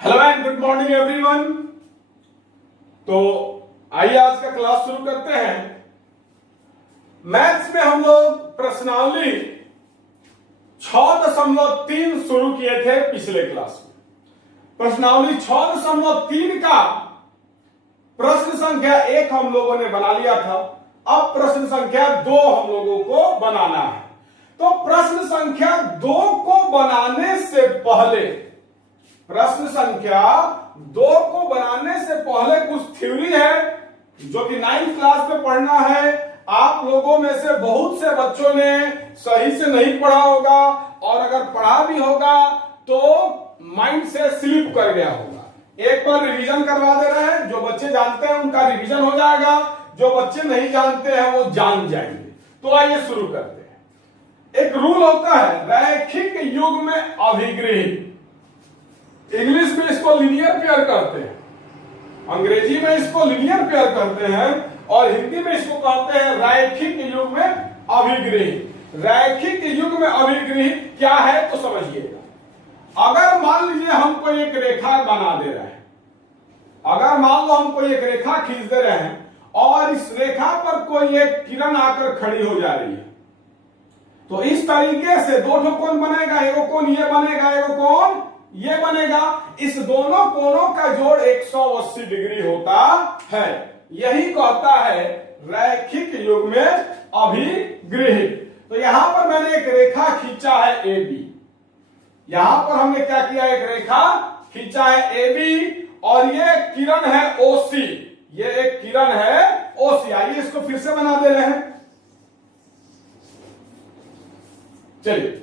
Hello and good morning everyone. तो आइए आज का क्लास शुरू करते हैं। मैथ्स में हम लोग प्रश्नावली 6.3 शुरू किए थे पिछले क्लास में। प्रश्नावली 6.3 का प्रश्न संख्या 1 हम लोगों ने बना लिया था। अब प्रश्न संख्या 2 हम लोगों को बनाना है। तो प्रश्न संख्या 2 को बनाने से पहले कुछ थ्योरी है जो कि 9th क्लास में पढ़ना है। आप लोगों में से बहुत से बच्चों ने सही से नहीं पढ़ा होगा और अगर पढ़ा भी होगा तो माइंड से स्लिप कर गया होगा। एक बार रिवीजन करवा दे रहे हैं। जो बच्चे जानते हैं उनका रिवीजन हो जाएगा, जो बच्चे नहीं जानते हैं वो जान जाएंगे। तो आइए शुरू करते हैं। एक रूल होता है रैखिक युग में अभिग्रही। इंग्लिश में इसको लीनियर पेयर कहते हैं, अंग्रेजी में इसको लीनियर पेयर कहते हैं और हिंदी में इसको कहते हैं रैखिक युग में अभिग्रही। रैखिक युग में अभिग्रही क्या है तो समझिएगा। अगर मान लीजिए हम कोई एक रेखा बना दे रहे हैं, अगर मान लो हम कोई एक रेखा खींच दे रहे हैं और इस रेखा पर कोई एक किरण आकर खड़ी हो जा रही है, तो इस तरीके से दो ठो कोण बनेगा। एगो कोण ये बनेगा, एगो कोण ये बनेगा। इस दोनों कोणों का जोड़ 180 डिग्री होता है। यही कहता है रैखिक युग में अभिग्रही। तो यहां पर मैंने एक रेखा खींचा है AB। यहां पर हमने क्या किया, एक रेखा खींचा है AB और ये किरण है OC। ये एक किरण है OC। आइए इसको फिर से बना दे रहे हैं। चलिए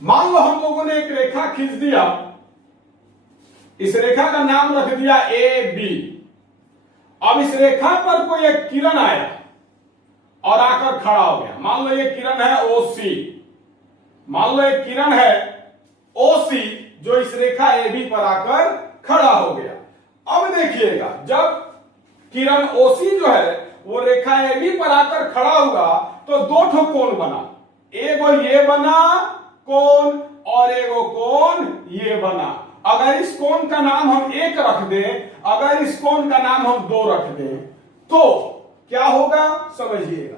मान लो हम लोगों ने एक रेखा खींच दिया, इस रेखा का नाम रख दिया AB। अब इस रेखा पर कोई एक किरण आया और आकर खड़ा हो गया। मान लो ये किरण है OC, मान लो एक किरण है OC जो इस रेखा AB पर आकर खड़ा हो गया। अब देखिएगा जब किरण OC जो है वो रेखा AB पर आकर खड़ा हुआ तो दो ठो कोण बना। एगो ये बना कोण और एगो कोण ये बना। अगर इस कोण का नाम हम 1 रख दें, अगर इस कोण का नाम हम 2 रख दें तो क्या होगा समझिएगा।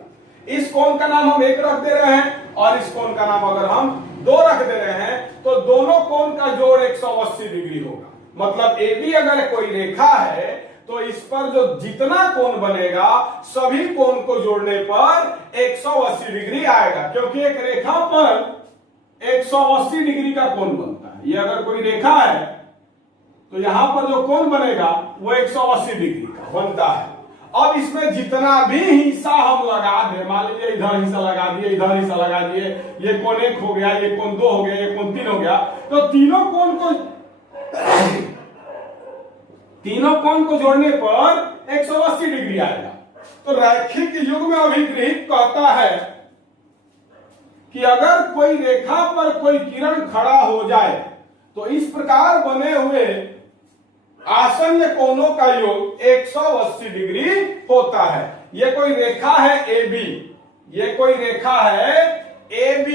इस कोण का नाम हम 1 रख दे रहे हैं और इस कोण का नाम अगर हम 2 रख दे रहे हैं तो दोनों कोण का जोड़ 180 डिग्री होगा। मतलब AB अगर कोई रेखा है तो इस पर जो जितना कोण बनेगा सभी कोण को जोड़ने पर 180 डिग्री आएगा, क्योंकि एक रेखा पर 180 डिग्री का कोण बनता है। ये अगर कोई रेखा है तो यहां पर जो कोण बनेगा वो 180 डिग्री का बनता है। अब इसमें जितना भी हिस्सा हम लगा दे, मान लीजिए इधर हिस्सा लगा दिए, इधर हिस्सा लगा दिए, ये कोण 1 हो गया, ये कोण 2 हो गया, ये कोण 3 हो गया, तो तीनों कोण को जोड़ने पर 180 डिग्री आएगा। तो रैखिक युग में अभिग्रहित कहता है कि अगर कोई रेखा पर कोई किरण खड़ा हो जाए तो इस प्रकार बने हुए आसन्न कोणों का योग 180 डिग्री होता है। ये कोई रेखा है AB, ये कोई रेखा है AB।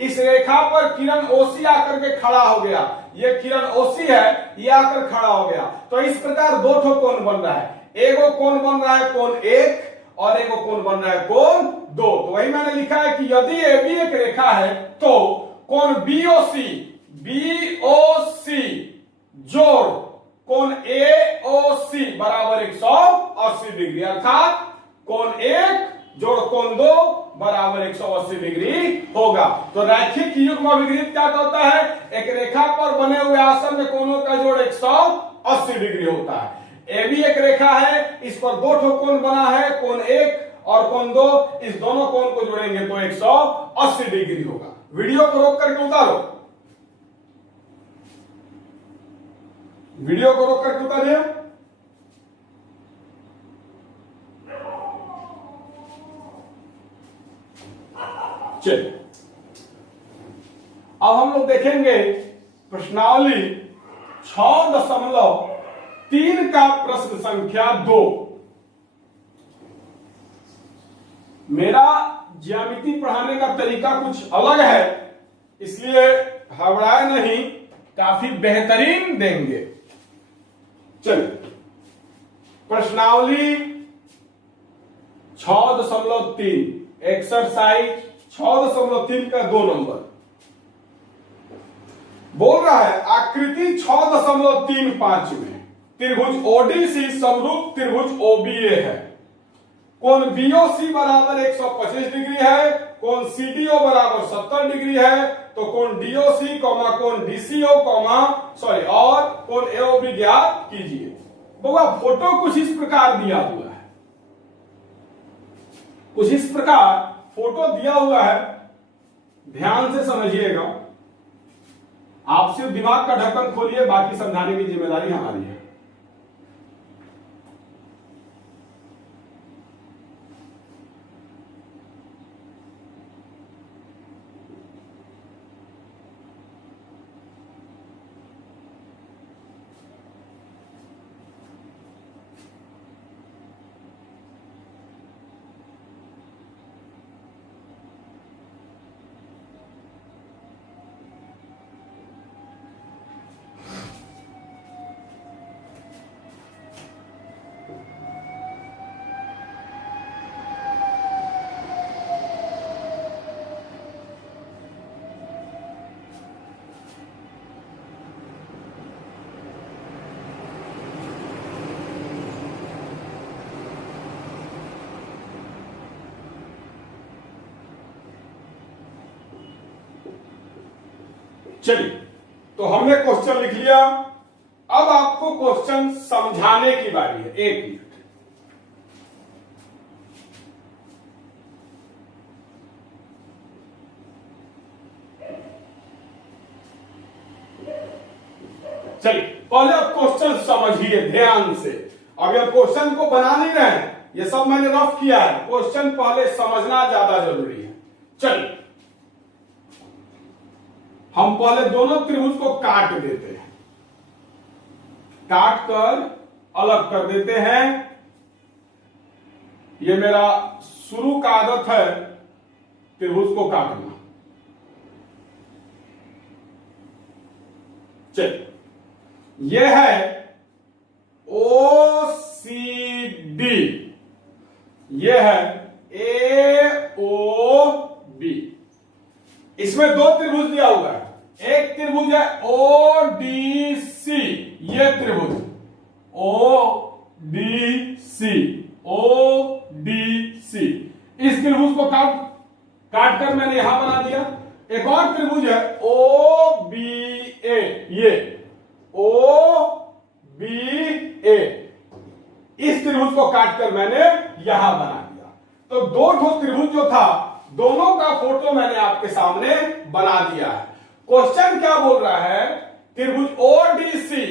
इस रेखा पर किरण OC आकर के खड़ा हो गया। ये किरण OC है, ये आकर खड़ा हो गया। तो इस प्रकार दो ठो कोण बन रहा है। एगो कोण बन रहा है कोण 1 और एगो कोण बन रहा है कोण 2। तो वही मैंने लिखा है कि यदि AB एक रेखा है तो कोण BOC जोड़ कोण AOC बराबर 180 डिग्री, अर्थात कोण 1 जोड़ कोण 2 बराबर 180 डिग्री होगा। तो रैखिक युग में अभिग्रहित क्या कहता है, एक रेखा पर बने हुए आसन्न कोणों का जोड़ 180 डिग्री होता है। AB एक रेखा है, इस पर दो ठो कोण बना है, कोण 1 और कोण 2। इस दोनों कोण को जोड़ेंगे तो 180 डिग्री होगा। वीडियो को रोक करके उतारो, वीडियो को रोक करके उतारिए। चलिए अब हम लोग देखेंगे प्रश्नावली 6.3 का प्रश्न संख्या 2। मेरा ज्यामिति पढ़ाने का तरीका कुछ अलग है, इसलिए घबराए नहीं, काफी बेहतरीन देंगे। चलिए प्रश्नावली 6.3 एक्सरसाइज 6.3 का 2 नंबर बोल रहा है आकृति 6.35 में त्रिभुज ओडीसी समरूप त्रिभुज ओबीए है। कोण बीओसी बराबर 125 डिग्री है, कोण सीडीओ बराबर 70 डिग्री है, तो कोण डीओसी कोण डीसीओ और कोण एओबी ज्ञात कीजिए। बउआ फोटो कुछ इस प्रकार दिया हुआ है, कुछ इस प्रकार फोटो दिया हुआ है, ध्यान से समझिएगा। आप सिर्फ दिमाग का ढक्कन खोलिए, बाकी समझाने की जिम्मेदारी हमारी है। चलिए, तो हमने क्वेश्चन लिख लिया। अब आपको क्वेश्चन समझाने की बारी है। 1 मिनट। चलिए, पहले आप क्वेश्चन समझिए ध्यान से। अभी हम क्वेश्चन को बना नहीं रहे हैं, ये सब मैंने रफ किया है। क्वेश्चन पहले समझना ज्यादा जरूरी है। चलिए, हम पहले दोनों त्रिभुज को काट देते हैं, काट कर अलग कर देते हैं। ये मेरा शुरू का आदत है त्रिभुज को काटना। चलिए, यह है ओ सी डी, यह है ए ओ बी। इसमें 2 त्रिभुज दिया हुआ है। एक त्रिभुज है ओ डी सी, ये त्रिभुज O D C, O D C. इस त्रिभुज को काट कर मैंने यहां बना दिया। एक और त्रिभुज है ओ बी ए, ये ओ बी ए। इस त्रिभुज को काटकर मैंने यहां बना दिया। तो 2 त्रिभुज जो था, दोनों का फोटो मैंने आपके सामने बना दिया है। क्वेश्चन क्या बोल रहा है? त्रिभुज ओडीसी,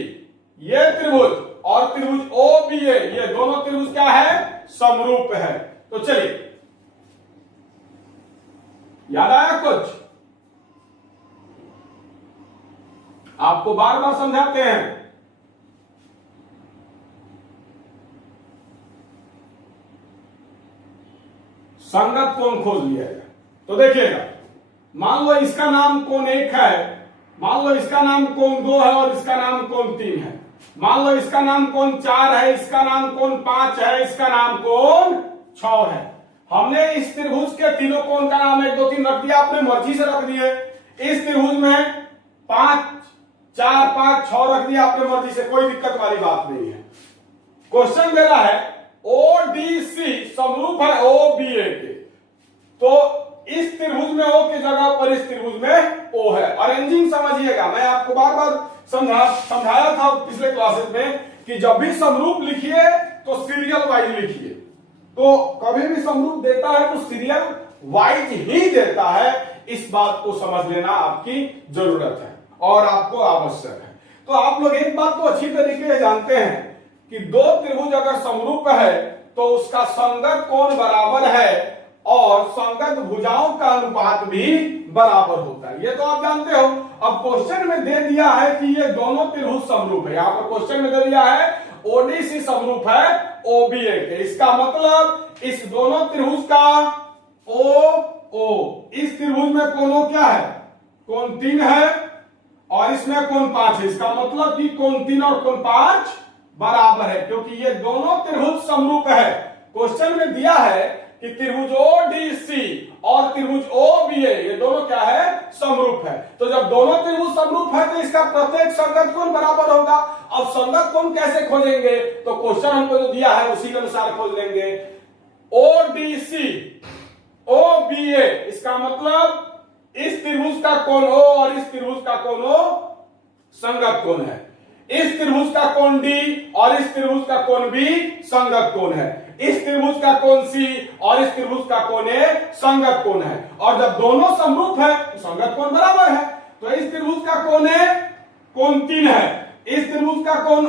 ये त्रिभुज, और त्रिभुज ओबीए, ये दोनों त्रिभुज क्या है? समरूप है। तो चलिए, याद आया कुछ? आपको बार बार समझाते हैं। संगत कोण खोज लिया जाए। तो देखिएगा, मान लो इसका नाम कोण 1 है, मान लो इसका नाम कोण 2 है, और इसका नाम कोण 3 है। मान लो इसका नाम कोण 4 है, इसका नाम कोण 5 है, इसका नाम कोण 6 है। हमने इस त्रिभुज के तीनों कोण का नाम 1 2 3 रख दिया, अपने मर्जी से रख दिए। इस त्रिभुज में 5 4 5 6 रख दिया अपने मर्जी से, कोई दिक्कत वाली बात नहीं है। क्वेश्चन मेरा है ओडीसी समरूप है ओबीए के, तो इस त्रिभुज में ओ की जगह पर इस त्रिभुज में ओ है। अरेंजिंग समझिएगा, मैं आपको बार बार समझाया था पिछले क्लासेस में कि जब भी समरूप लिखिए तो सीरियल वाइज लिखिए। तो कभी भी समरूप देता है तो सीरियल वाइज ही देता है। इस बात को समझ लेना आपकी जरूरत है और आपको आवश्यक है। तो आप लोग एक बात तो अच्छी तरीके से जानते हैं कि 2 त्रिभुज अगर समरूप है तो उसका संगत कोण बराबर है और संगत भुजाओं का अनुपात भी बराबर होता है। ये तो आप जानते हो। अब क्वेश्चन में दे दिया है कि ये दोनों त्रिभुज समरूप है। यहां पर क्वेश्चन में दे दिया है ओडीसी समरूप है ओबीए के। इसका मतलब इस दोनों त्रिभुज का ओ, इस त्रिभुज में कोण क्या है? कोण 3 है और इसमें कोण 5 है। इसका मतलब कि कोण 3 और कोण 5 बराबर है, क्योंकि ये दोनों त्रिभुज समरूप है। क्वेश्चन में दिया है कि त्रिभुज ओडीसी और त्रिभुज ओबीए ये दोनों क्या है, समरूप है। तो जब दोनों त्रिभुज समरूप है तो इसका प्रत्येक संगत कोण बराबर होगा। अब संगत कोण कैसे खोजेंगे, तो क्वेश्चन हमको जो दिया है उसी के अनुसार खोज लेंगे। ओडीसी ओबीए, इसका मतलब इस त्रिभुज का कोण ओ और इस त्रिभुज का कोण ओ संगत कोण है। इस त्रिभुज का कोण डी और इस त्रिभुज का कोण बी संगत कोण है। इस त्रिभुज का कोण सी और इस त्रिभुज का कोण ए संगत कोण है। और जब दोनों समरूप है तो संगत कोण बराबर है। तो इस त्रिभुज का कोण ए कोण 3 है, इस त्रिभुज का कोण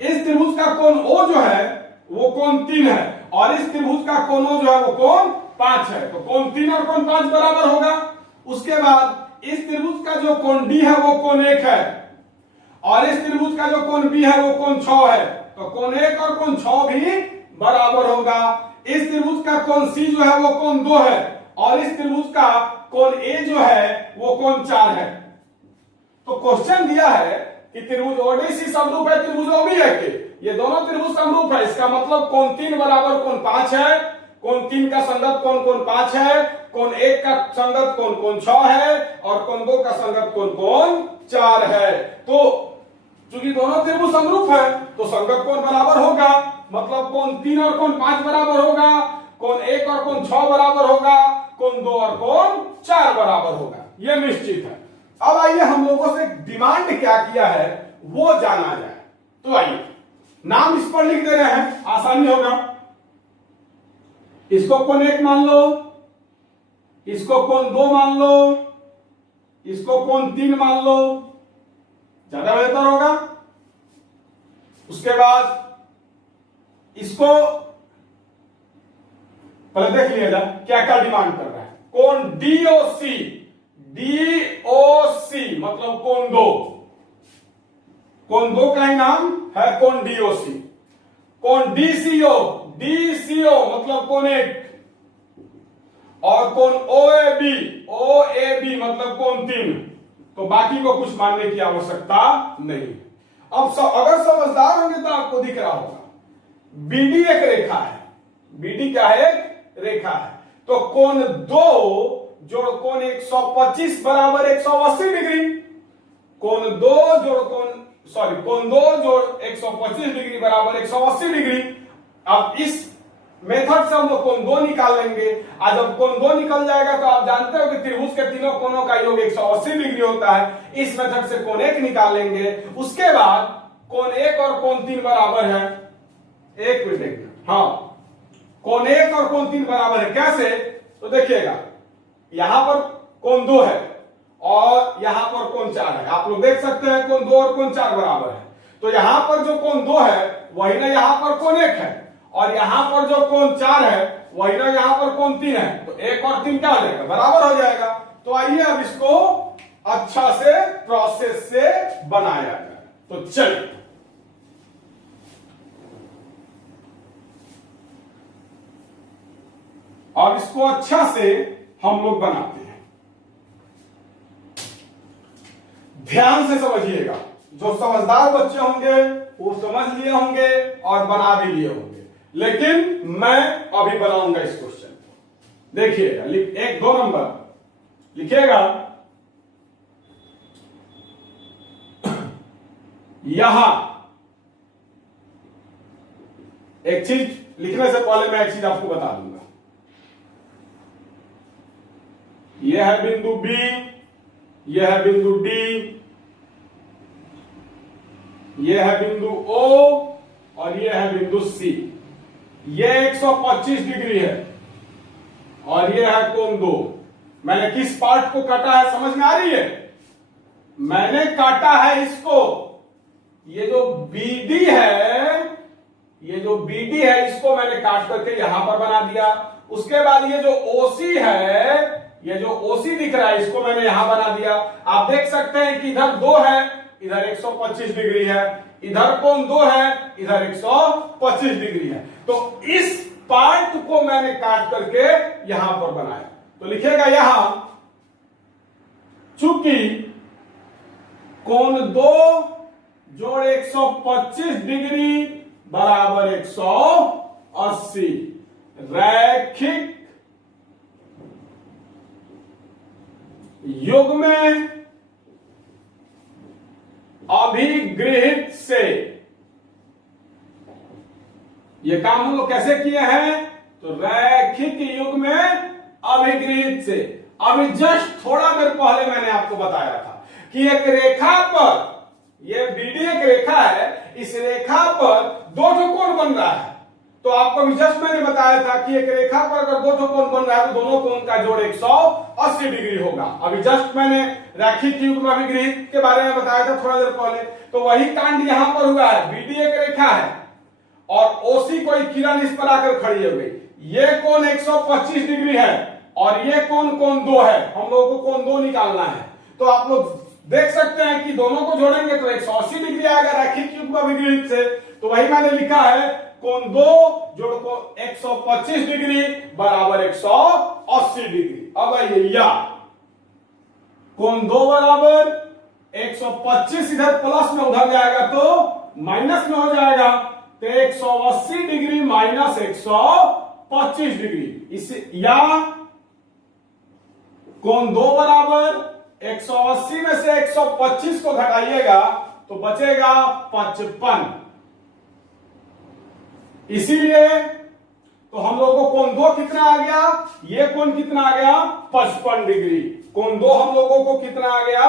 इस त्रिभुज का कोण ओ जो है वो कोण 3 है और इस त्रिभुज का कोण ओ जो है वो कोण 5 है। तो कोण 3 और कोण 5 बराबर होगा। उसके बाद इस त्रिभुज का जो कोण डी है वो कोण 1 है और इस त्रिभुज का जो कोण बी है वो कोण 6 है। तो कोण 1 और कोण 6 भी बराबर होगा। इस त्रिभुज का कोण सी जो है वो कोण 2 है और इस त्रिभुज का कोण ए जो है वो कोण 4 है। तो क्वेश्चन दिया है कि त्रिभुज ओडीसी समरूप है त्रिभुज ओबीए के, ये दोनों त्रिभुज समरूप है। इसका मतलब कोण 3 बराबर कोण 5 है, कोण 3 का संगत कोण कोण 5 है, कोण 1 का संगत कोण कोण 6 है और कोण 2 का संगत कोण कोण 4 है। तो चूंकि दोनों त्रिभुज समरूप है तो संगत कोण बराबर होगा, मतलब कोण 3 और कोण 5 बराबर होगा, कोण 1 और कोण 6 बराबर होगा, कोण 2 और कोण 4 बराबर होगा, यह निश्चित है। अब आइए हम लोगों से डिमांड क्या किया है वो जाना जाए। तो आइए नाम इस पर लिख दे रहे हैं, आसानी होगा। इसको कोण 1 मान लो, इसको कोण 2 मान लो, इसको कोण 3 मान लो, ज्यादा बेहतर होगा। उसके बाद इसको पहले देख लिएगा क्या क्या डिमांड कर रहा है। कोण डीओसी, डीओसी मतलब कोण 2, कोण 2 का ही नाम है कोण डीओसी। कोण डीसीओ, डीसीओ मतलब कोण 1 और कोण ओएबी, ओएबी मतलब कोण 3। तो बाकी को कुछ मानने की आवश्यकता नहीं। अब अगर समझदार होंगे तो आपको दिख रहा होगा बीडी एक रेखा है, बीडी क्या है, एक रेखा है। तो कोण 2 जोड़ कोण 125 बराबर 180 डिग्री, कोण 2 जोड़ कोण 2 जोड़ 125 डिग्री बराबर 180 डिग्री। अब इस मेथड से हम लोग कोण 2 निकाल लेंगे। आज जब कोण 2 निकल जाएगा तो आप जानते हो कि त्रिभुज के तीनों कोणों का योग 180 डिग्री होता है। इस मेथड से कोण 1 निकाल लेंगे। उसके बाद कोण 1 और कोण 3 बराबर है, एक मिनट, हाँ, कोण 1 और कोण 3 बराबर है। कैसे, तो देखिएगा यहां पर कोण 2 है और यहां पर कोण 4 है। आप लोग देख सकते हैं कोण 2 और कोण 4 बराबर है। तो यहां पर जो कोण 2 है वही ना यहां पर कोण 1 है और यहां पर जो कोण 4 है वही ना यहां पर कोण 3 है। तो 1 और 3 क्या हो जाएगा, बराबर हो जाएगा। तो आइए अब इसको अच्छा से प्रोसेस से बनाया जाए। तो चलिए अब इसको अच्छा से हम लोग बनाते हैं। ध्यान से समझिएगा, जो समझदार बच्चे होंगे वो समझ लिए होंगे और बना भी लिए होंगे, लेकिन मैं अभी बनाऊंगा इस क्वेश्चन को। देखिएगा, 1-2 नंबर लिखिएगा। यहां एक चीज लिखने से पहले मैं एक चीज आपको बता दूंगा। यह है बिंदु B, यह है बिंदु D, यह है बिंदु O और यह है बिंदु C। यह 125 डिग्री है और यह है कोण 2। मैंने किस पार्ट को काटा है समझ में आ रही है? मैंने काटा है इसको, ये जो BD है, ये जो BD है इसको मैंने काट करके यहां पर बना दिया। उसके बाद ये जो OC है, ये जो OC दिख रहा है इसको मैंने यहां बना दिया। आप देख सकते हैं कि इधर 2 है, इधर 125 डिग्री है, इधर कोण 2 है, इधर 125 डिग्री है। तो इस पार्ट को मैंने काट करके यहां पर बनाया। तो लिखिएगा यहां, चूंकि कोण 2 जोड़ 125 डिग्री बराबर 180। रैखिक युग्म अभिगृहित से ये काम हम लोग कैसे किए हैं? तो रैखिक युग्म अभिगृहित से। अभी जस्ट थोड़ा देर पहले मैंने आपको बताया था कि एक रेखा पर, ये बीडी एक रेखा है, इस रेखा पर दो ठो कोण बन रहा है। तो आपको अभी जस्ट मैंने बताया था कि एक रेखा पर अगर दो ठो कोण बन रहा है तो दोनों कोण का जोड़ 180 डिग्री होगा। अभी जस्ट मैंने रैखिक युग्म अभिगृहित के बारे में बताया था थोड़ा देर पहले। तो वही कांड यहां पर हुआ है। बीडी एक रेखा है और ओसी कोई किरण इस पर आकर खड़ी हो गई। ये कोण 125 डिग्री है और ये कोण 2 है। हम लोगों को कोण 2 निकालना है। तो आप लोग देख सकते हैं कि दोनों को जोड़ेंगे तो 180 डिग्री आएगा रैखिक युग्म अभिगृहित से। तो वही मैंने लिखा है कोण 2 जोड़ को 125 डिग्री बराबर 180 डिग्री। अब आइए या कोण 2 बराबर 125 इधर प्लस में उधर जाएगा तो माइनस में हो जाएगा। तो 180 डिग्री माइनस 125 डिग्री। इसे या कोण 2 बराबर 180 में से 125 को घटाइएगा तो बचेगा 55। इसीलिए तो हम लोगों को कोण 2 कितना आ गया? ये कोण कितना आ गया? 55 डिग्री। कोण 2 हम लोगों को कितना आ गया?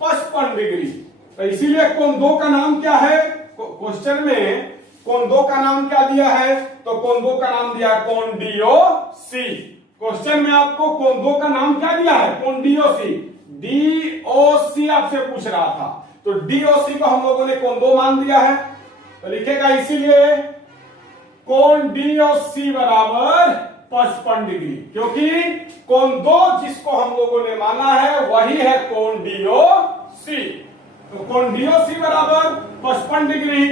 55 डिग्री। तो इसीलिए कोण 2 का नाम क्या है? क्वेश्चन में कोण 2 का नाम क्या दिया है? तो कोण 2 का नाम दिया कोण डीओसी। क्वेश्चन में आपको कोण 2 का नाम क्या दिया है? कोण डीओसी। डीओसी आपसे पूछ रहा था तो डीओसी को हम लोगों ने कोण 2 मान दिया है। तो लिखेगा इसीलिए कोण डीओसी बराबर 55 डिग्री, क्योंकि कोण 2 जिसको हम लोगों ने माना है वही है कोण डीओसी। तो कोण डीओसी बराबर 55 डिग्री।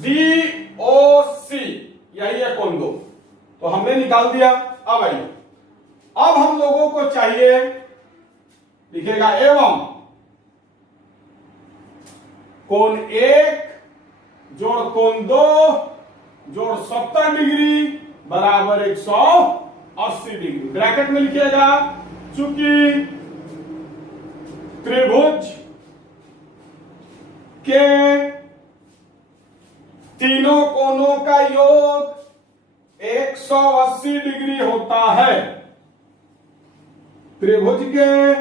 डीओसी यही है कोण 2। तो हमने निकाल दिया। अब आइए, अब हम लोगों को चाहिए, लिखेगा एवं कोण 1 जोड़ कोण 2 जोड़ 70 डिग्री बराबर 180 डिग्री। ब्रैकेट में लिखिएगा चूंकि त्रिभुज के तीनों कोणों का योग 180 डिग्री होता है। त्रिभुज के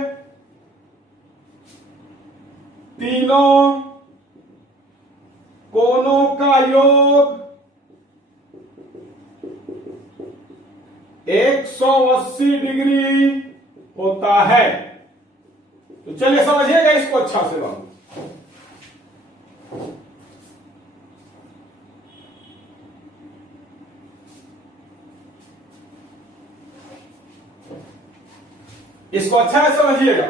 तीनों कोणों का योग 180 डिग्री होता है। तो चलिए समझिएगा इसको अच्छा से बाबू। इसको अच्छा है समझिएगा।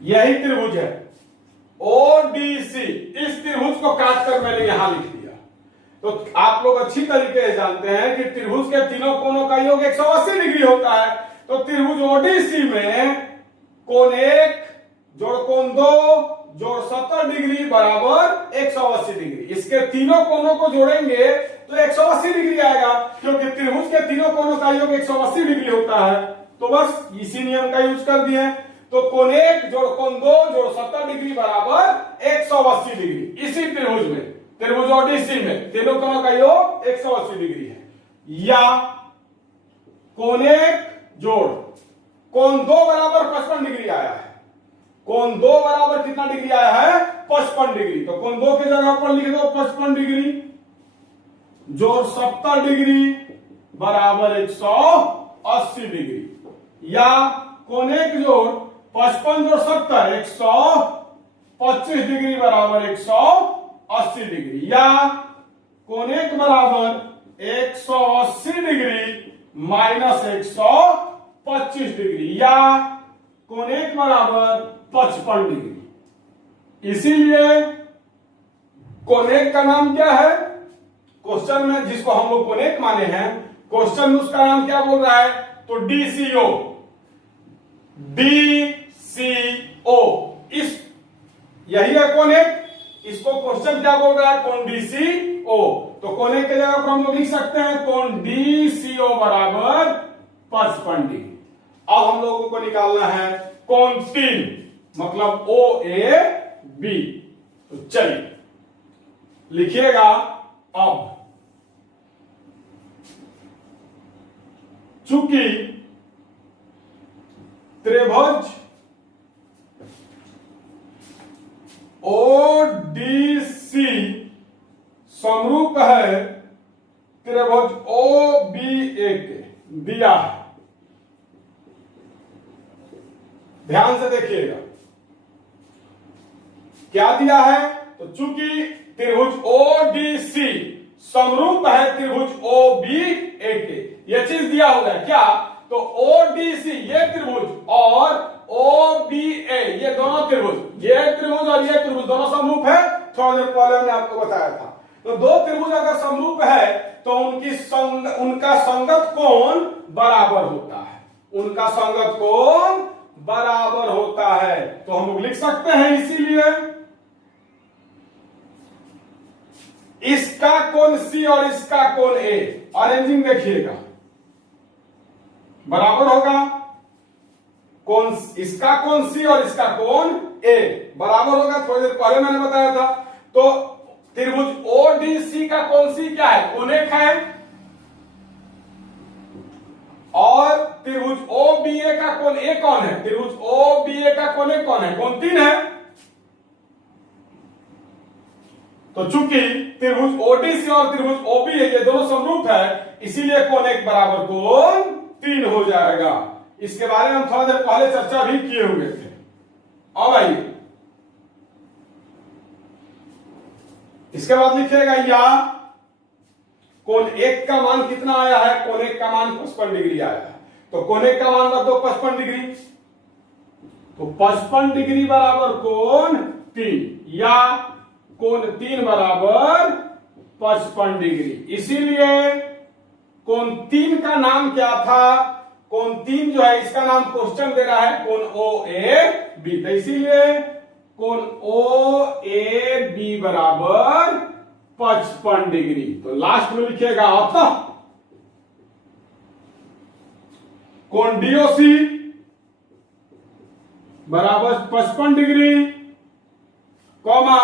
यही त्रिभुज है ओडीसी। इस त्रिभुज को काटकर मैंने यहां लिख दिया। तो आप लोग अच्छी तरीके से जानते हैं कि त्रिभुज के तीनों कोणों का योग 180 डिग्री होता है। तो त्रिभुज ओडीसी में कोण 1 जोड़ कोण 2 जोड़ 70 डिग्री बराबर 180 डिग्री। इसके तीनों कोणों को जोड़ेंगे तो 180 डिग्री आएगा, क्योंकि त्रिभुज के तीनों कोणों का योग 180 डिग्री होता है। तो बस इसी नियम का यूज कर दिए। तो कोण 1 जोड़ कोण 2 जोड़ 70 डिग्री बराबर 180 डिग्री। इसी त्रिभुज में, त्रिभुज ओडीसी में तीनों कोणों का योग 180 डिग्री है। या कोण 1 जोड़ कोण 2 बराबर 55 डिग्री आया है। कोण 2 बराबर कितना डिग्री आया है? 55 डिग्री। तो कोण 2 की जगह पर लिख दो 55 डिग्री जोड़ 70 डिग्री बराबर 180 डिग्री। या कोण 1 जोड़ 55 जोड़ 70 125 डिग्री बराबर 180 डिग्री। या कोण 1 बराबर 180 डिग्री माइनस 125 डिग्री। या कोण 1 बराबर 55 डिग्री। इसीलिए कोण 1 का नाम क्या है? क्वेश्चन में जिसको हम लोग कोनेट माने हैं, क्वेश्चन में उसका नाम क्या बोल रहा है, तो डीसीओ, डीसीओ, इस यही है कोनेट, इसको क्वेश्चन क्या बोल रहा है, कोण डीसीओ। तो कोनेट की जगह पर हम लोग लिख सकते हैं कोण डीसीओ बराबर 55 डिग्री। अब हम लोगों को निकालना है कोण 3, मतलब ओ ए बी। तो चलिए लिखिएगा, अब चूंकि त्रिभुज ओडीसी समरूप है त्रिभुज ओबीए के, दिया है, ध्यान से देखिएगा क्या दिया है। तो चूंकि त्रिभुज ओडीसी समरूप है त्रिभुज ओबीए के, यह चीज दिया हुआ है क्या, तो ओडीसी ये त्रिभुज और ओबीए ये दोनों त्रिभुज, ये त्रिभुज और ये त्रिभुज दोनों समरूप है। थोड़ा देर पहले मैंने आपको बताया था। तो दो त्रिभुज अगर समरूप है तो उनका संगत कोण बराबर होता है, उनका संगत कोण बराबर होता है। तो हम लोग लिख सकते हैं इसीलिए इसका कोण सी और इसका कोण ए, अरेंजिंग देखिएगा, बराबर होगा, कोण इसका कोण सी और इसका कोण ए बराबर होगा। थोड़ी देर पहले मैंने बताया था। तो त्रिभुज ओडीसी का कोण सी क्या है, कोनेट है, और त्रिभुज ओबीए का कोण ए कौन है, त्रिभुज ओबीए का कोण ए कौन है, कोण 3 है। तो चूंकि त्रिभुज ओडीसी और त्रिभुज ओबीए ये दोनों समरूप है, इसीलिए कोण 1 बराबर कोण 3 हो जाएगा। इसके बारे में हम थोड़ा देर पहले चर्चा भी किए हुए थे। अब आइए इसके बाद लिखिएगा, या कोण 1 का मान कितना आया है, कोण 1 का मान 55 डिग्री आया है। तो कोण 1 का मान रख दो 55 डिग्री, तो 55 डिग्री बराबर कोण 3, या कोण 3 बराबर 55 डिग्री। इसीलिए कोण 3 का नाम क्या था, कोण 3 जो है इसका नाम क्वेश्चन दे रहा है कोण ओ ए बी, तो इसीलिए कोण ओ ए बी बराबर 55 डिग्री। तो लास्ट में लिखिएगा अतः कोण डीओसी बराबर 55 डिग्री, कॉमा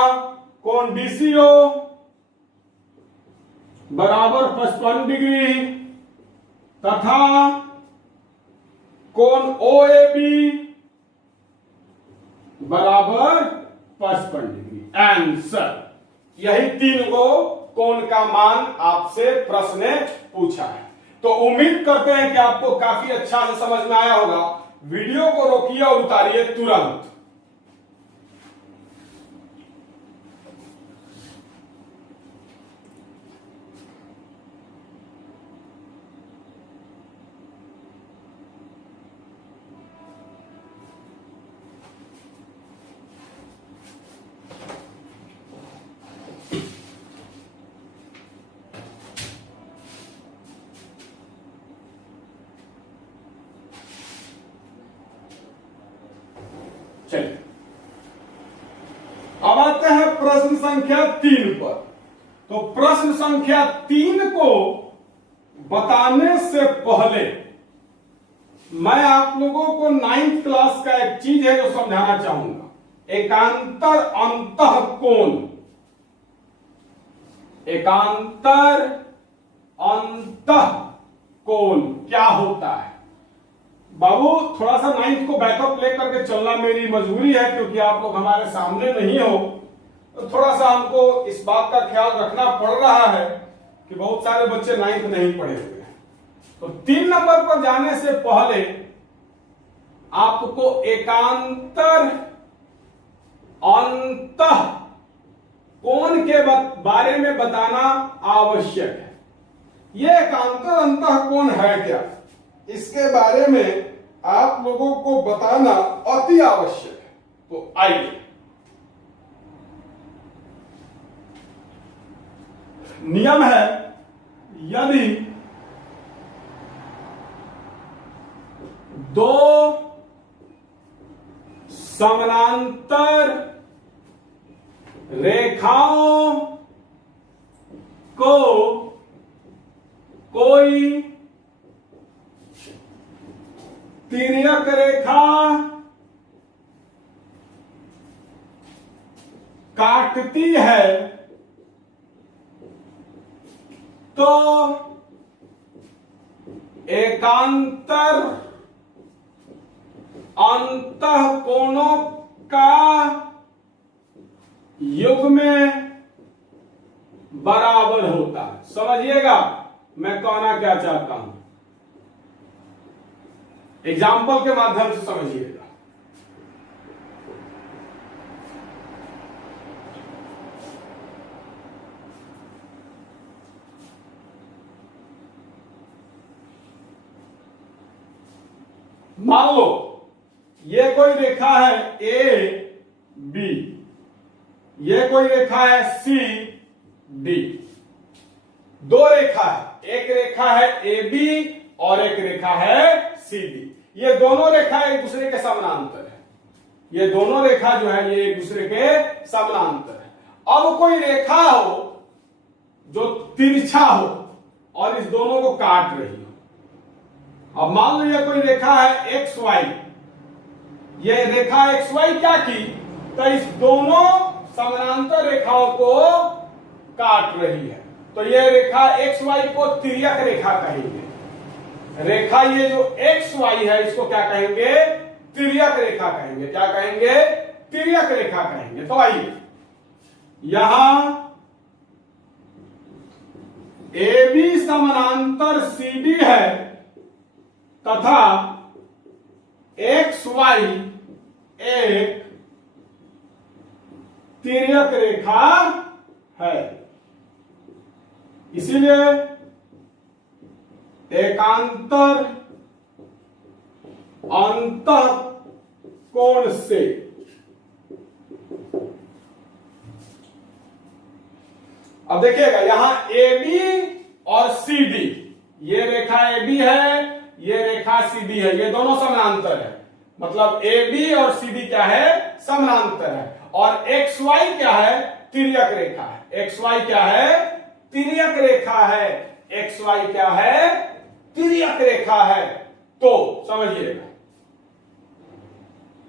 कोण डीसीओ बराबर 55 डिग्री, तथा कोण ओएबी बराबर 55 डिग्री। आंसर, यही 3 को कोण का मान आपसे प्रश्न ने पूछा है। तो उम्मीद करते हैं कि आपको काफी अच्छा से समझ में आया होगा। वीडियो को रोकिए और उतारिए तुरंत। चलिए अब आते हैं प्रश्न संख्या 3 पर। तो प्रश्न संख्या 3 को बताने से पहले मैं आप लोगों को 9th क्लास का एक चीज है जो समझाना चाहूंगा, एकांतर अंतः कोण। एकांतर अंतः कोण क्या होता है। बाबू थोड़ा सा 9th को बैकअप लेकर के चलना मेरी मजबूरी है, क्योंकि आप लोग हमारे सामने नहीं हो, तो थोड़ा सा हमको इस बात का ख्याल रखना पड़ रहा है कि बहुत सारे बच्चे 9th नहीं पढ़े हुए हैं। तो 3 नंबर पर जाने से पहले आपको एकांतर अंतः कोण के बारे में बताना आवश्यक है। यह एकांतर अंतः कोण है क्या, इसके बारे में आप लोगों को बताना अति आवश्यक है। तो आइए नियम है, यदि दो समानांतर रेखाओं को कोई तिर्यक रेखा काटती है तो एकांतर अंतःकोणों का युग्म बराबर होता है। समझिएगा मैं कहना क्या चाहता हूं, एग्जाम्पल के माध्यम से समझिएगा। मान लो ये कोई रेखा है ए बी, ये कोई रेखा है सी डी। दो रेखा है, एक रेखा है ए बी और एक रेखा है सी डी। ये दोनों रेखा एक दूसरे के समानांतर है, ये दोनों रेखा जो है ये एक दूसरे के समानांतर है। अब कोई रेखा हो जो तिरछा हो और इस दोनों को काट रही हो। अब मान लो ये कोई रेखा है एक्स वाई, ये रेखा एक्स वाई क्या की, तो इस दोनों समानांतर रेखाओं को काट रही है। तो ये रेखा एक्स वाई को तिर्यक रेखा कहेंगे। रेखा ये जो एक्स वाई है इसको क्या कहेंगे, तिर्यक रेखा कहेंगे। क्या कहेंगे, तिर्यक रेखा कहेंगे। तो आइए यहां ए बी समानांतर सी डी है तथा एक्स वाई एक तिर्यक रेखा है, इसीलिए एकांतर अंतःकोण से अब देखिएगा यहां ए बी और सी डी, ये रेखा ए बी है, ये रेखा सी डी है, ये दोनों समानांतर है। मतलब ए बी और सी डी क्या है, समानांतर है। और एक्स वाई क्या है, तिर्यक रेखा है। एक्स वाई क्या है, तिर्यक रेखा है। एक्स वाई क्या है, तिर्यक रेखा है। तो समझिएगा,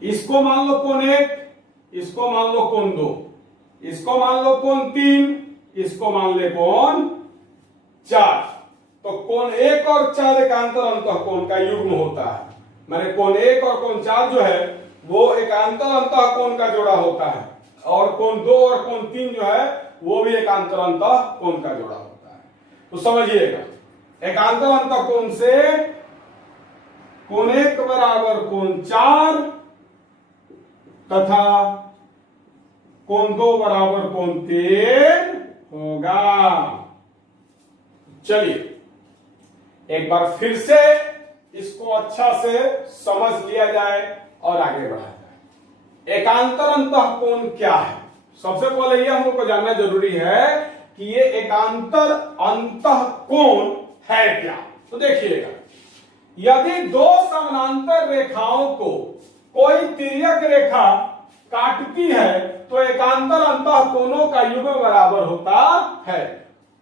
इसको मान लो कोण एक, इसको मान लो कोण दो, इसको मान लो कोण तीन, इसको मान ले कोण चार। तो कोण एक और चार एकांतर अंतःकोण का युग्म होता है। माने कोण एक और कोण चार जो है वो एकांतर अंतःकोण का जोड़ा होता है, और कोण दो और कोण तीन जो है वो भी एकांतर अंतःकोण का जोड़ा होता है। तो समझिएगा, एकांतर अंतःकोण से कोण एक बराबर कोण चार तथा कोण दो बराबर कोण तीन होगा। चलिए एक बार फिर से इसको अच्छा से समझ लिया जाए और आगे बढ़ा जाए। एकांतर अंतःकोण क्या है, सबसे पहले ये हम लोग को जानना जरूरी है कि ये एकांतर अंतःकोण है क्या। तो देखिएगा, यदि दो समानांतर रेखाओं को कोई तिर्यक रेखा काटती है तो एकांतर अंतःकोणों का युग्म बराबर होता है।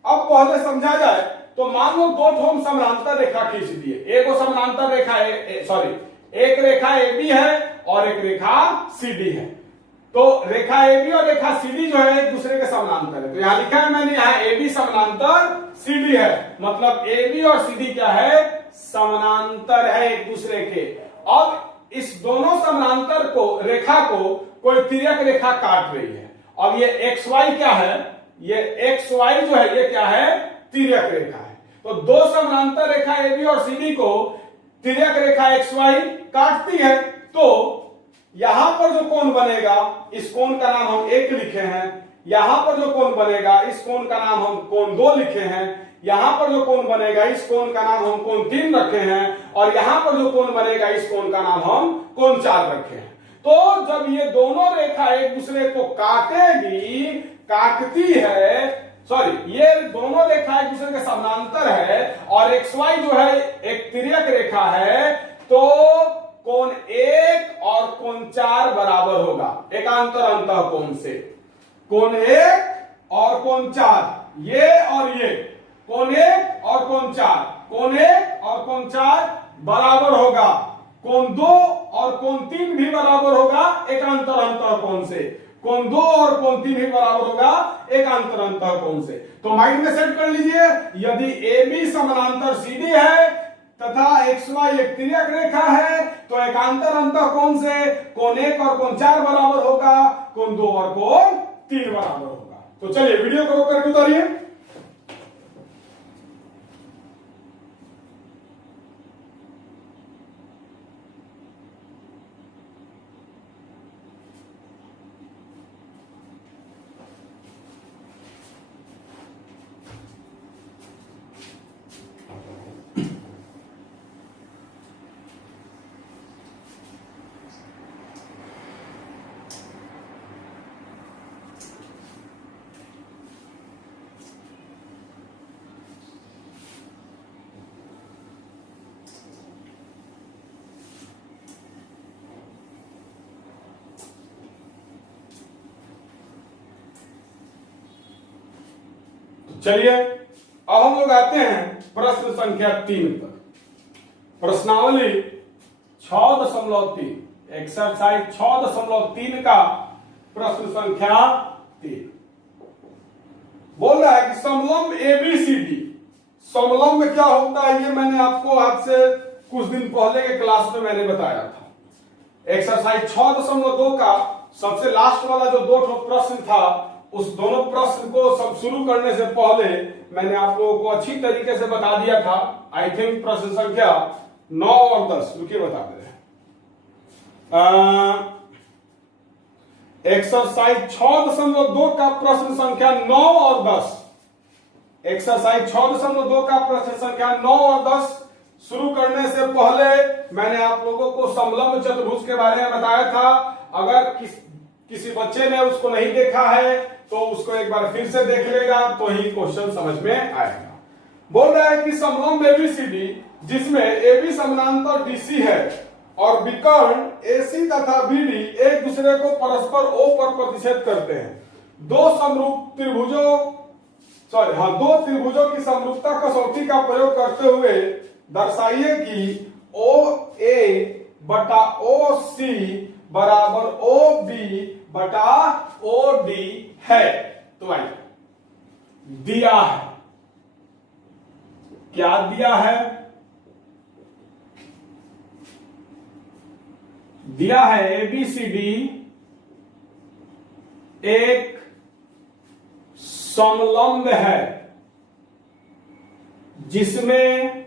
अब पहले समझा जाए तो मान लो दो ठोम समानांतर रेखा खींच दिए, एक समानांतर रेखा एक रेखा ए बी है और एक रेखा सी डी है। तो रेखा ए बी और रेखा सी डी जो है एक दूसरे के समानांतर है। तो यहां लिखा है मैंने, यहां ए बी समानांतर सी डी है, मतलब ए बी और सी डी क्या है, समानांतर है एक दूसरे के। अब इस दोनों समानांतर को रेखा को कोई तिर्यक रेखा काट रही है। अब ये एक्स वाई क्या है, ये एक्स वाई जो है ये क्या है, तिर्यक रेखा है। तो दो समानांतर रेखा ए बी और सी डी को तिर्यक रेखा एक्स वाई काटती है। तो यहां पर जो कोण बनेगा इस कोण का नाम हम एक लिखे हैं, यहां पर जो कोण बनेगा इस कोण का नाम हम कोण दो लिखे हैं, यहां पर जो कोण बनेगा इस कोण का नाम हम कोण तीन रखे हैं, और यहां पर जो कोण बनेगा इस कोण का नाम हम कोण चार रखे हैं। तो जब ये दोनों रेखा एक दूसरे को काटती है सॉरी, ये दोनों रेखा एक दूसरे के समानांतर है और एक्स वाई जो है एक तिर्यक रेखा है, तो कोण 1 और कोण 4 बराबर होगा एकांतर अंतः कोण से। कोण 1 और कोण 4, ये और ये, कोण 1 और कोण 4, कोण 1 और कोण 4 बराबर होगा। कोण 2 और कोण 3 भी बराबर होगा एकांतर अंतः कोण से। कोण 2 और कोण 3 भी बराबर होगा एकांतर अंतः कोण से। तो माइंड में सेट कर लीजिए, यदि ए बी समानांतर सीडी है तथा एक्स वाई एक तिर्यक रेखा है, तो एकांतर अंतः कोण से कोण 1 और कोण 4 बराबर होगा, कोण 2 और कोण 3 बराबर होगा। तो चलिए वीडियो को रोक करके उतारिए। चलिए अब हम लोग आते हैं प्रश्न संख्या 3 पर। प्रश्नावली 6.3, एक्सरसाइज 6.3 का प्रश्न संख्या 3 बोल रहा है कि समलंब एबीसीडी। समलंब क्या होता है ये मैंने आपको आज से कुछ दिन पहले के क्लास में मैंने बताया था। एक्सरसाइज 6.2 का सबसे लास्ट वाला जो 2 प्रश्न था, उस दोनों प्रश्न को सब शुरू करने से पहले मैंने आप लोगों को अच्छी तरीके से बता दिया था। आई थिंक प्रश्न संख्या 9 और 10, रुकिए बता दे रहे हैं। एक्सरसाइज 6.2 का प्रश्न संख्या 9 और 10, एक्सरसाइज 6.2 का प्रश्न संख्या 9 और 10 शुरू करने से पहले मैंने आप लोगों को समलंब चतुर्भुज के बारे में बताया था। अगर किसी बच्चे ने उसको नहीं देखा है तो उसको एक बार फिर से देख लेगा तो ही क्वेश्चन समझ में आएगा। बोल रहा है कि समलंब एबीसीडी जिसमें एबी समानांतर डीसी है और विकर्ण एसी तथा बीडी एक दूसरे को परस्पर ओ पर प्रतिच्छेद करते हैं। दो त्रिभुजों की समरूपता कसौटी का प्रयोग करते हुए दर्शाइए कि ओ ए बटा ओ सी बराबर ओ बी बटा ओ डी है। तो आइए, दिया है, क्या दिया है? दिया है एबीसीडी एक समलंब है जिसमें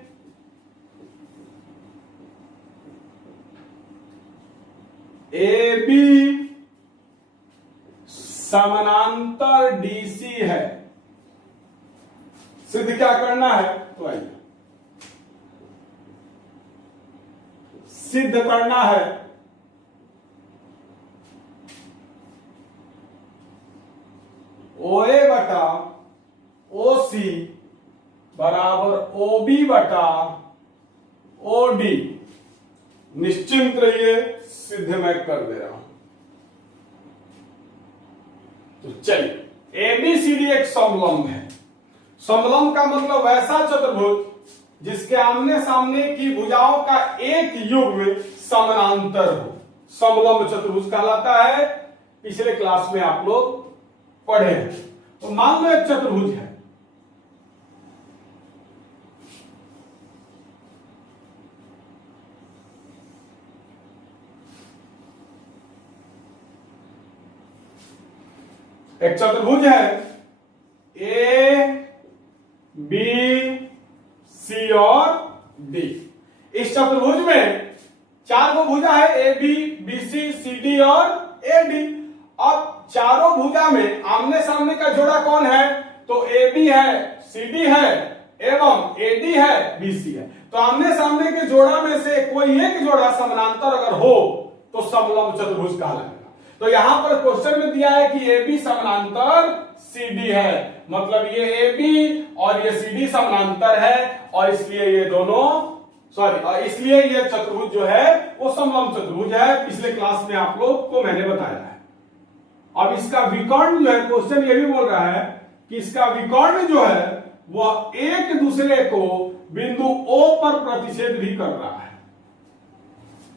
AB समानांतर DC है। सिद्ध क्या करना है? तो आइए, सिद्ध करना है OA बटा OC बराबर OB बटा OD। निश्चिंत रहिए, सिद्ध मैं कर दे रहा हूं। तो चलिए, एबीसीडी एक समलंब है। समलंब का मतलब वैसा चतुर्भुज जिसके आमने सामने की भुजाओं का एक युग्म समानांतर हो, समलंब चतुर्भुज कहलाता है। पिछले क्लास में आप लोग पढ़े हैं। तो मान लो एक चतुर्भुज है, एक चतुर्भुज है ए बी सी और डी। इस चतुर्भुज में 4 भुजा है, A B B C C D और ए डी। अब चारों भुजा में आमने सामने का जोड़ा कौन है? तो ए बी है, सी डी है एवं ए डी है, बी सी है। तो आमने सामने के जोड़ा में से कोई एक जोड़ा समानांतर अगर हो तो समलंब चतुर्भुज कहलाएगा। तो तो यहां पर क्वेश्चन में दिया है कि ए बी समानांतर सी डी है, मतलब ये ए बी और ये सी डी समानांतर है, और इसलिए ये दोनों इसलिए ये चतुर्भुज जो है वो समलंब चतुर्भुज है। पिछले क्लास में आप लोग को मैंने बताया है। अब इसका विकर्ण जो है, क्वेश्चन ये भी बोल रहा है कि इसका विकर्ण जो है वह एक दूसरे को बिंदु O पर प्रतिच्छेद भी कर रहा है।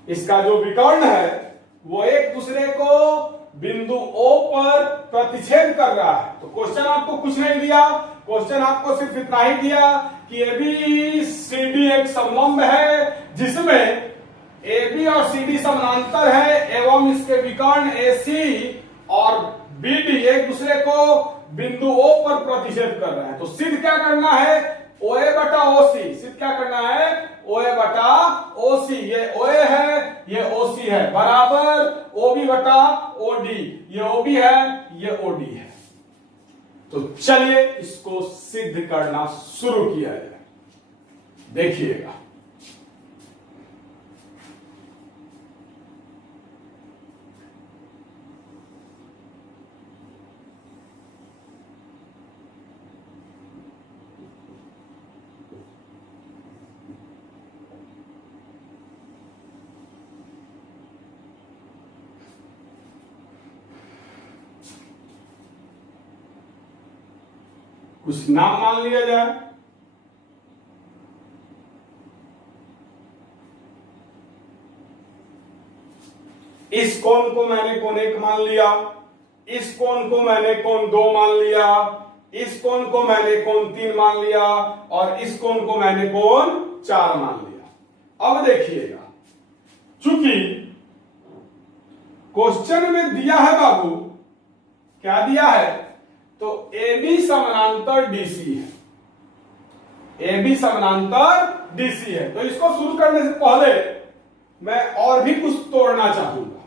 इसका जो विकर्ण है वो एक दूसरे को बिंदु O पर प्रतिच्छेद कर रहा है। तो क्वेश्चन आपको कुछ नहीं दिया, क्वेश्चन आपको सिर्फ इतना ही दिया कि ए बी सी डी एक समलंब है जिसमें ए बी और सी डी समानांतर है एवं इसके विकर्ण ए सी और बी डी एक दूसरे को बिंदु O पर प्रतिच्छेद कर रहा है। तो सिद्ध क्या करना है, OA बटा OC। सिद्ध क्या करना है, OA बटा OC। ये OA है, ये OC है, बराबर OB बटा OD। ये OB है, ये OD है। तो चलिए इसको सिद्ध करना शुरू किया जाए। देखिएगा, कुछ नाम मान लिया जाए। इस कोण को मैंने कोण 1 मान लिया, इस कोण को मैंने कोण 2 मान लिया, इस कोण को मैंने कोण 3 मान लिया, और इस कोण को मैंने कोण 4 मान लिया। अब देखिएगा, चूंकि क्वेश्चन में दिया है बाबू, क्या दिया है, तो ए बी समानांतर डीसी है, ए बी समानांतर डीसी है। तो इसको शुरू करने से पहले मैं और भी कुछ तोड़ना चाहूंगा।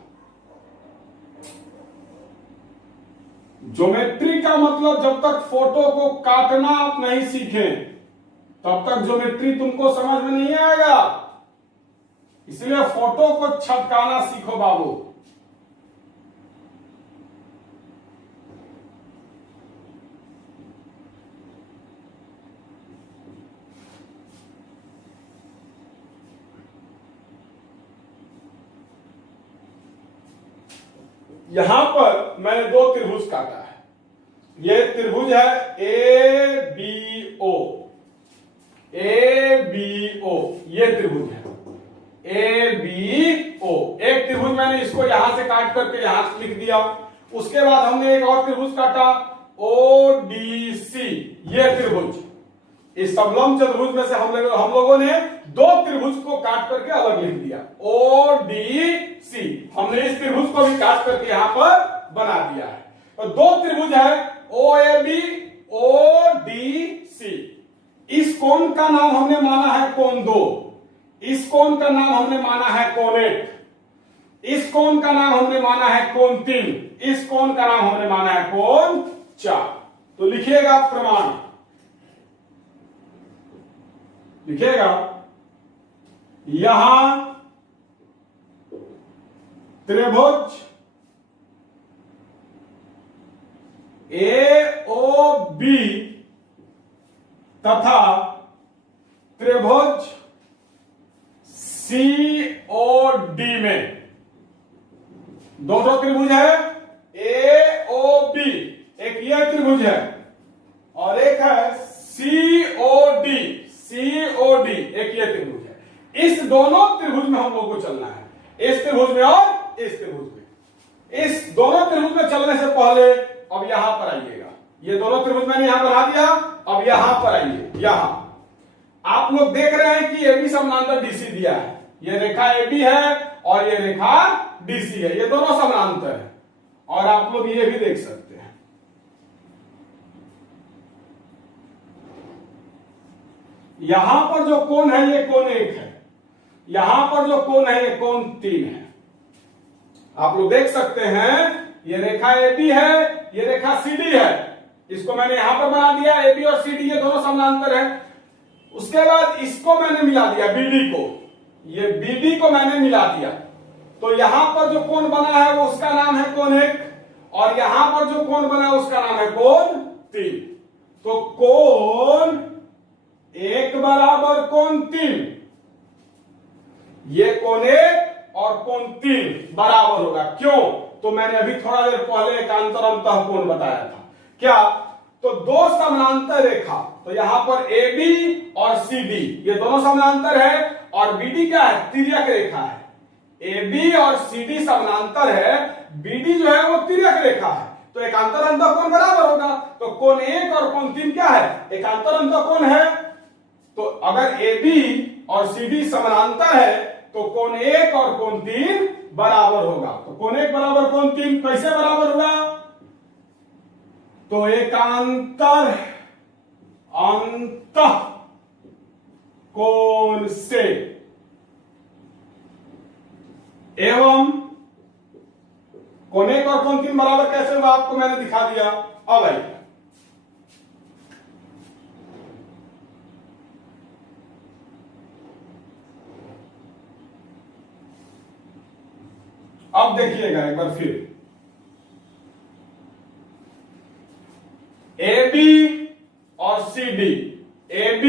ज्योमेट्री का मतलब जब तक फोटो को काटना आप नहीं सीखें तब तक ज्योमेट्री तुमको समझ में नहीं आएगा। इसलिए फोटो को छटकाना सीखो बाबू। यहां पर मैंने 2 त्रिभुज काटा है। यह त्रिभुज है A B O, A B O, यह त्रिभुज है ए बी ओ। एक त्रिभुज मैंने इसको यहां से काट करके यहां से लिख दिया। उसके बाद हमने एक और त्रिभुज काटा ओ डी सी, यह त्रिभुज। इस समलंब चतुर्भुज में से हम लोगों ने 2 त्रिभुज को काट करके अलग लिख दिया, ओ डी सी। हमने इस त्रिभुज को भी काट करके यहां पर बना दिया है। तो 2 त्रिभुज है ओ A B O D C. इस कोण का नाम हमने माना है कोण 2, इस कोण का नाम हमने माना है कोण 1, इस कोण का नाम हमने माना है कोण 3, इस कोण का नाम हमने माना है कोण 4। तो लिखिएगा प्रमाण, लिखिएगा यहां त्रिभुज ए ओ बी तथा त्रिभुज सी ओ डी में, 2 त्रिभुज है ए ओ बी, एक यह त्रिभुज है और एक है सी ओ डी, COD, एक ये त्रिभुज है। इस दोनों त्रिभुज में हम लोग को चलना है, इस त्रिभुज में और इस त्रिभुज में। इस दोनों त्रिभुज में चलने से पहले अब यहां पर आइएगा। ये दोनों त्रिभुज मैंने यहां बना दिया। अब यहां पर आइए। यहां आप लोग देख रहे हैं कि AB समानांतर DC दिया है। ये रेखा AB है और ये रेखा DC है, ये दोनों समानांतर है। और आप लोग ये भी देख सकते हैं, यहां पर जो कोण है ये कोण 1 है, यहां पर जो कोण है ये कोण 3 है। आप लोग देख सकते हैं ये रेखा AB है, ये रेखा CD है। इसको मैंने यहां पर बना दिया, AB और CD ये दोनों समानांतर है। उसके बाद इसको मैंने मिला दिया BD को, ये BD को मैंने मिला दिया। तो यहां पर जो कोण बना है वो उसका नाम है कोण 1, और यहां पर जो कोण बना है उसका नाम है कोण 3। तो कोण 1 बराबर कोण 3, ये कोण 1 और कोण 3 बराबर होगा। क्यों? तो मैंने अभी थोड़ा देर पहले एकांतर अंतः कोण बताया था। क्या? तो दो समानांतर रेखा, तो यहां पर AB और CD ये दोनों समानांतर है, और BD क्या है? तिर्यक रेखा है। AB और CD समानांतर है, BD जो है वो तिर्यक रेखा है, तो एकांतर अंतः कोण बराबर होगा। तो कोण 1 और कोण 3 क्या है? एकांतर अंतः कोण है। तो अगर AB और CD समानांतर है तो कोण 1 और कोण 3 बराबर होगा। तो कोण 1 बराबर कोण 3 कैसे बराबर होगा? तो एकांतर अंतः कोण से एवं कोण 1 और कोण 3 बराबर कैसे होगा आपको मैंने दिखा दिया। अब आइए अब देखिएगा एक बार फिर, AB और CD, AB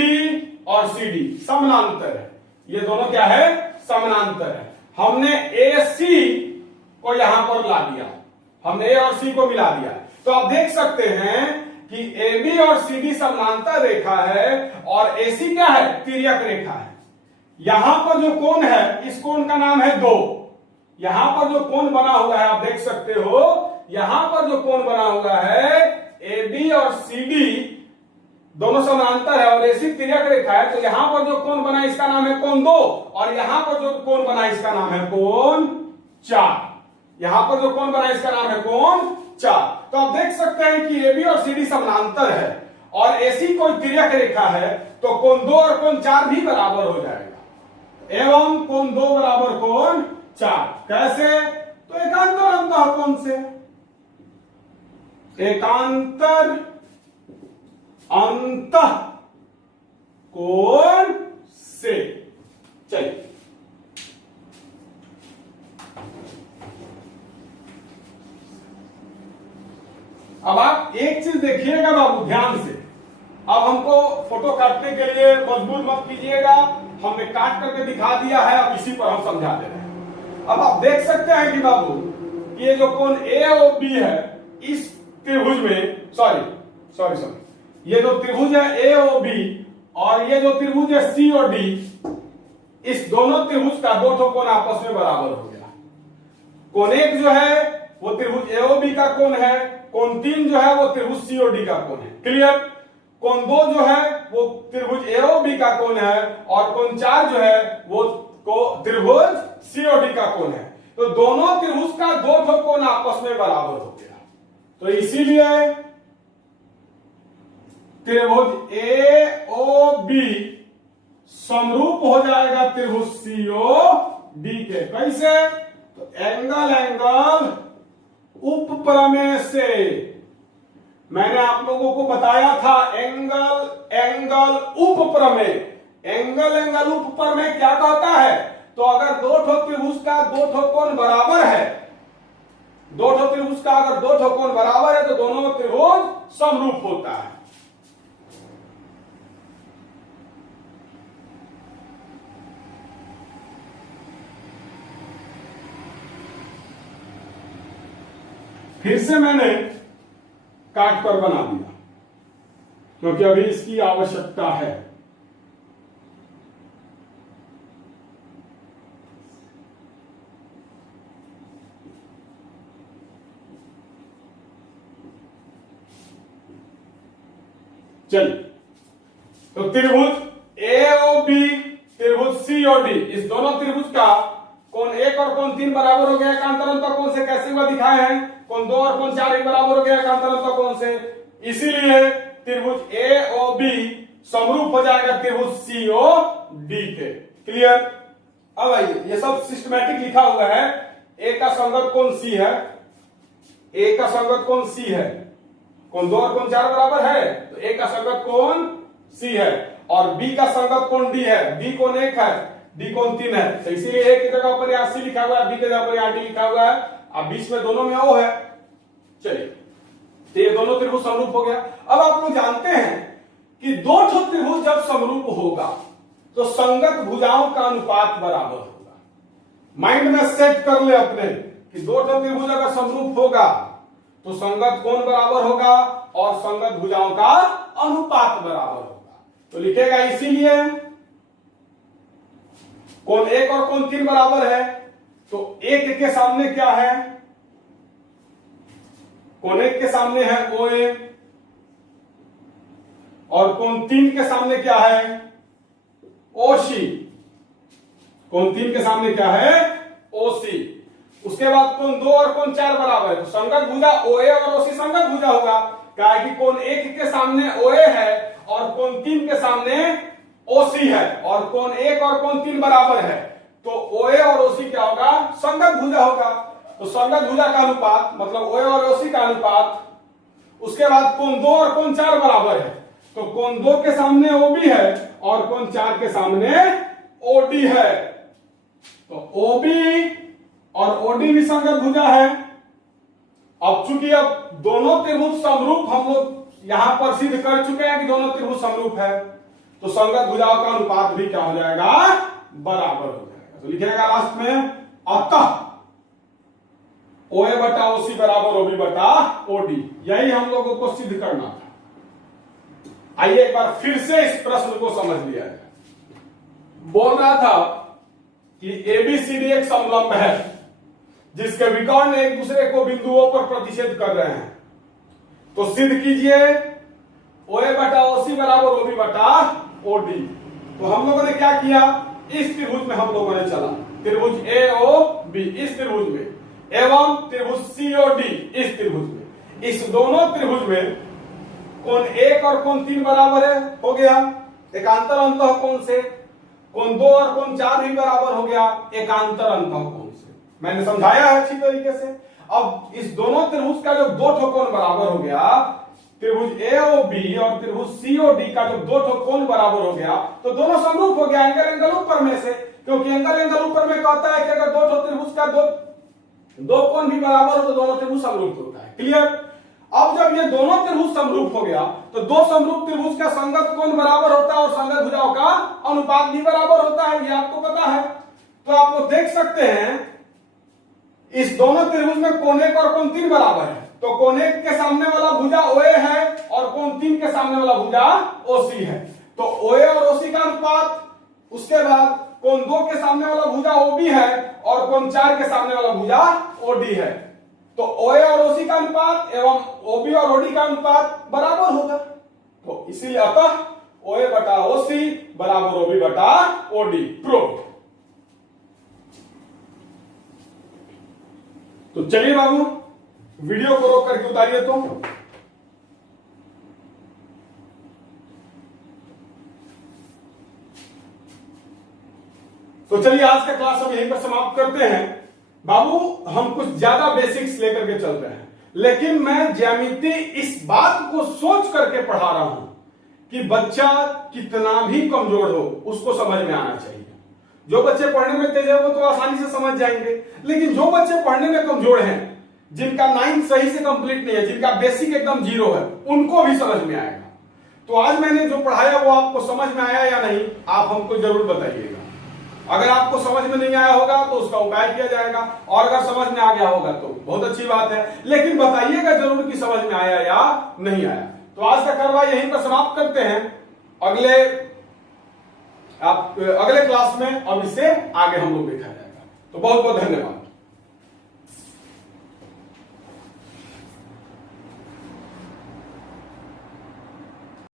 और CD समानांतर है। ये दोनों क्या है? समानांतर है। हमने AC को यहां पर ला दिया, हमने A और C को मिला दिया। तो आप देख सकते हैं कि AB और CD समानांतर रेखा है और AC क्या है? तिर्यक रेखा है। यहां पर जो कोण है इस कोण का नाम है 2। यहां पर जो कोण बना हुआ है आप देख सकते हो, यहां पर जो कोण बना हुआ है AB और CD दोनों समानांतर है और AC तिर्यक रेखा है, तो यहां पर जो कोण बना इसका नाम है कोण 2, और यहां पर जो कोण बना इसका नाम है कोण 4। यहां पर जो कोण बना इसका नाम है कोण 4। तो आप देख सकते हैं कि AB और CD समानांतर है और AC कोई तिर्यक रेखा है, तो कोण 2 और कोण 4 भी बराबर हो जाएगा। एवं कोण 2 बराबर कोण 4 कैसे? तो एकांतर अंतः कोण से, एकांतर अंतः कोण से। चलिए अब आप एक चीज देखिएगा बाबू ध्यान से। अब हमको फोटो काटने के लिए मजबूर मत कीजिएगा, हमने काट करके दिखा दिया है, अब इसी पर हम समझा दे रहे हैं। अब आप देख सकते हैं कि बाबू ये जो कोण AOB है इस त्रिभुज में, सॉरी ये जो त्रिभुज है AOB और ये जो त्रिभुज है COD, इस दोनों त्रिभुज का दो ठो कोण आपस में बराबर हो गया। कोण 1 जो है वो त्रिभुज AOB का कोण है, कोण 3 जो है वो त्रिभुज COD का कोण है। क्लियर? कोण 2 जो है वो त्रिभुज AOB का कोण है और कोण 4 जो है वो त्रिभुज COD का कोण है। तो दोनों त्रिभुज का दो ठो कोण आपस में बराबर हो गया, तो इसीलिए त्रिभुज AOB समरूप हो जाएगा त्रिभुज COD के। कैसे? तो एंगल उपप्रमेय से मैंने आप लोगों को बताया था, एंगल उपप्रमेय। एंगल उपप्रमेय क्या कहता है? तो अगर दो ठो त्रिभुज का दो ठो कोण बराबर है, दो ठो त्रिभुज का अगर दो ठो कोण बराबर है तो दोनों त्रिभुज समरूप होता है। फिर से मैंने काट कर बना दिया क्योंकि अभी इसकी आवश्यकता है। चलिए, तो त्रिभुज AOB त्रिभुज COD इस दोनों त्रिभुज का कोण 1 और कोण 3 बराबर हो गया एकांतर अंतः कोण से। कैसे हुआ दिखाए हैं? कोण 2 और कोण 4 भी बराबर हो गया एकांतर अंतः कोण से। इसीलिए त्रिभुज AOB समरूप हो जाएगा त्रिभुज COD के। क्लियर? अब आइए, ये सब सिस्टमैटिक लिखा हुआ है। A का संगत कोण C है, A का संगत कोण C है, कोण 2 और कोण 4 बराबर है तो A का संगत कोण C है, और B का संगत कोण D है, B कोण 1 है, डी कोण 3 है, तो इसीलिए ए की जगह पर यहाँ सी लिखा हुआ है, बी की जगह पर यहाँ डी लिखा हुआ है, अब बीच में दोनों में ओ है। चलिए, तो ये दोनों त्रिभुज समरूप हो गया। अब आप लोग जानते हैं कि दो ठो त्रिभुज जब समरूप होगा तो संगत भुजाओं का अनुपात बराबर होगा। माइंड में सेट कर ले अपने कि दो ठो त्रिभुज अगर समरूप होगा तो संगत कोण बराबर होगा और संगत भुजाओं का अनुपात बराबर होगा। तो लिखेगा इसीलिए कोण 1 और कोण 3 बराबर है, तो 1 के सामने क्या है, कोण 1 के सामने है OA और कोण 3 के सामने क्या है, OC। कोण 3 के सामने क्या है, OC। उसके बाद कोण 2 और कोण 4 बराबर है, तो संगत भुजा OA और OC संगत भुजा होगा, क्या है कि कोण 1 के सामने OA है और कोण 3 के सामने OC है और कोण 1 और कोण 3 बराबर है, तो OA और OC क्या होगा, संगत भुजा होगा। तो संगत भुजा का अनुपात मतलब OA और OC का अनुपात। उसके बाद कोण 2 और कोण 4 बराबर है, तो कोण 2 के सामने OB है और कोण 4 के सामने OD है, तो OB और OD भी संगत भुजा है। अब चूंकि अब दोनों त्रिभुज समरूप हम लोग यहां पर सिद्ध कर चुके हैं कि दोनों त्रिभुज समरूप है, तो संगत भुजाओं का अनुपात भी क्या हो जाएगा, बराबर हो जाएगा। तो लिखेगा लास्ट में अतः OA बटा OC बराबर OB बटा OD। यही हम लोगों को सिद्ध करना था। आइए एक बार फिर से इस प्रश्न को समझ लिया जाए। बोल रहा था कि ABCD एक समलंब है जिसके विकर्ण एक दूसरे को बिंदुओं पर प्रतिच्छेद कर रहे हैं, तो सिद्ध कीजिए OA बटा OC बराबर OB बटा OD। तो हम लोगों ने क्या किया, इस त्रिभुज में हम लोगों ने चला, त्रिभुज AOB इस त्रिभुज में एवं त्रिभुज COD इस त्रिभुज में, इस दोनों त्रिभुज में कोण 1 और कोण 3 बराबर है, हो गया एकांतर अंतः कोण से। कोण 2 और कोण 4 भी बराबर हो गया एकांतर अंतः कोण से। मैंने समझाया है अच्छी तरीके से। अब इस दोनों त्रिभुज का जब दो ठो कोण बराबर हो गया, त्रिभुज AOB और त्रिभुज COD का जब दो ठो कोण बराबर हो गया, तो दोनों समरूप हो गया एंगल एंगल ऊपर में से, क्योंकि एंगल एंगल ऊपर में कहता है कि अगर दो ठो त्रिभुज का दो कोण भी बराबर हो तो दोनों त्रिभुज समरूप होता है। क्लियर। अब जब ये दोनों त्रिभुज समरूप हो गया तो दो समरूप त्रिभुज का संगत कोण बराबर होता है और संगत भुजाओं का अनुपात भी बराबर होता है, ये आपको पता है। तो आप लोग देख सकते हैं इस दोनों त्रिभुज में कोण 1 और कोण 3 बराबर है, तो कोण 1 के सामने वाला भुजा OA है और कोण 3 के सामने वाला भुजा OC है, तो OA और OC का अनुपात। उसके बाद कोण 2 के सामने वाला भुजा OB है और कोण 4 के सामने वाला भुजा OD है, तो OA और OC का अनुपात एवं OB और OD का अनुपात बराबर होगा। तो इसीलिए अतः OA बटा OC बराबर OB बटा OD प्रूव। तो चलिए बाबू वीडियो को रोक करके उतारिए। तो चलिए आज का क्लास हम यहीं पर समाप्त करते हैं। बाबू हम कुछ ज्यादा बेसिक्स लेकर के चल रहे हैं, लेकिन मैं ज्यामिति इस बात को सोच करके पढ़ा रहा हूं कि बच्चा कितना भी कमजोर हो उसको समझ में आना चाहिए। जो बच्चे पढ़ने में तेज है वो तो आसानी से समझ जाएंगे, लेकिन जो बच्चे पढ़ने में कमजोर हैं, जिनका 9th सही से कंप्लीट नहीं है, जिनका बेसिक एकदम 0 है, उनको भी समझ में आएगा। तो आज मैंने जो पढ़ाया वो आपको समझ में आया या नहीं, आप हमको जरूर बताइएगा। अगर आपको समझ में नहीं आया होगा तो उसका उपाय किया जाएगा, और अगर समझ में आ गया होगा तो बहुत अच्छी बात है, लेकिन बताइएगा जरूर कि समझ में आया या नहीं आया। तो आज का कार्रवाई यहीं पर समाप्त करते हैं। अगले क्लास में अब इससे आगे हम लोग देखा जाएगा। तो बहुत बहुत धन्यवाद।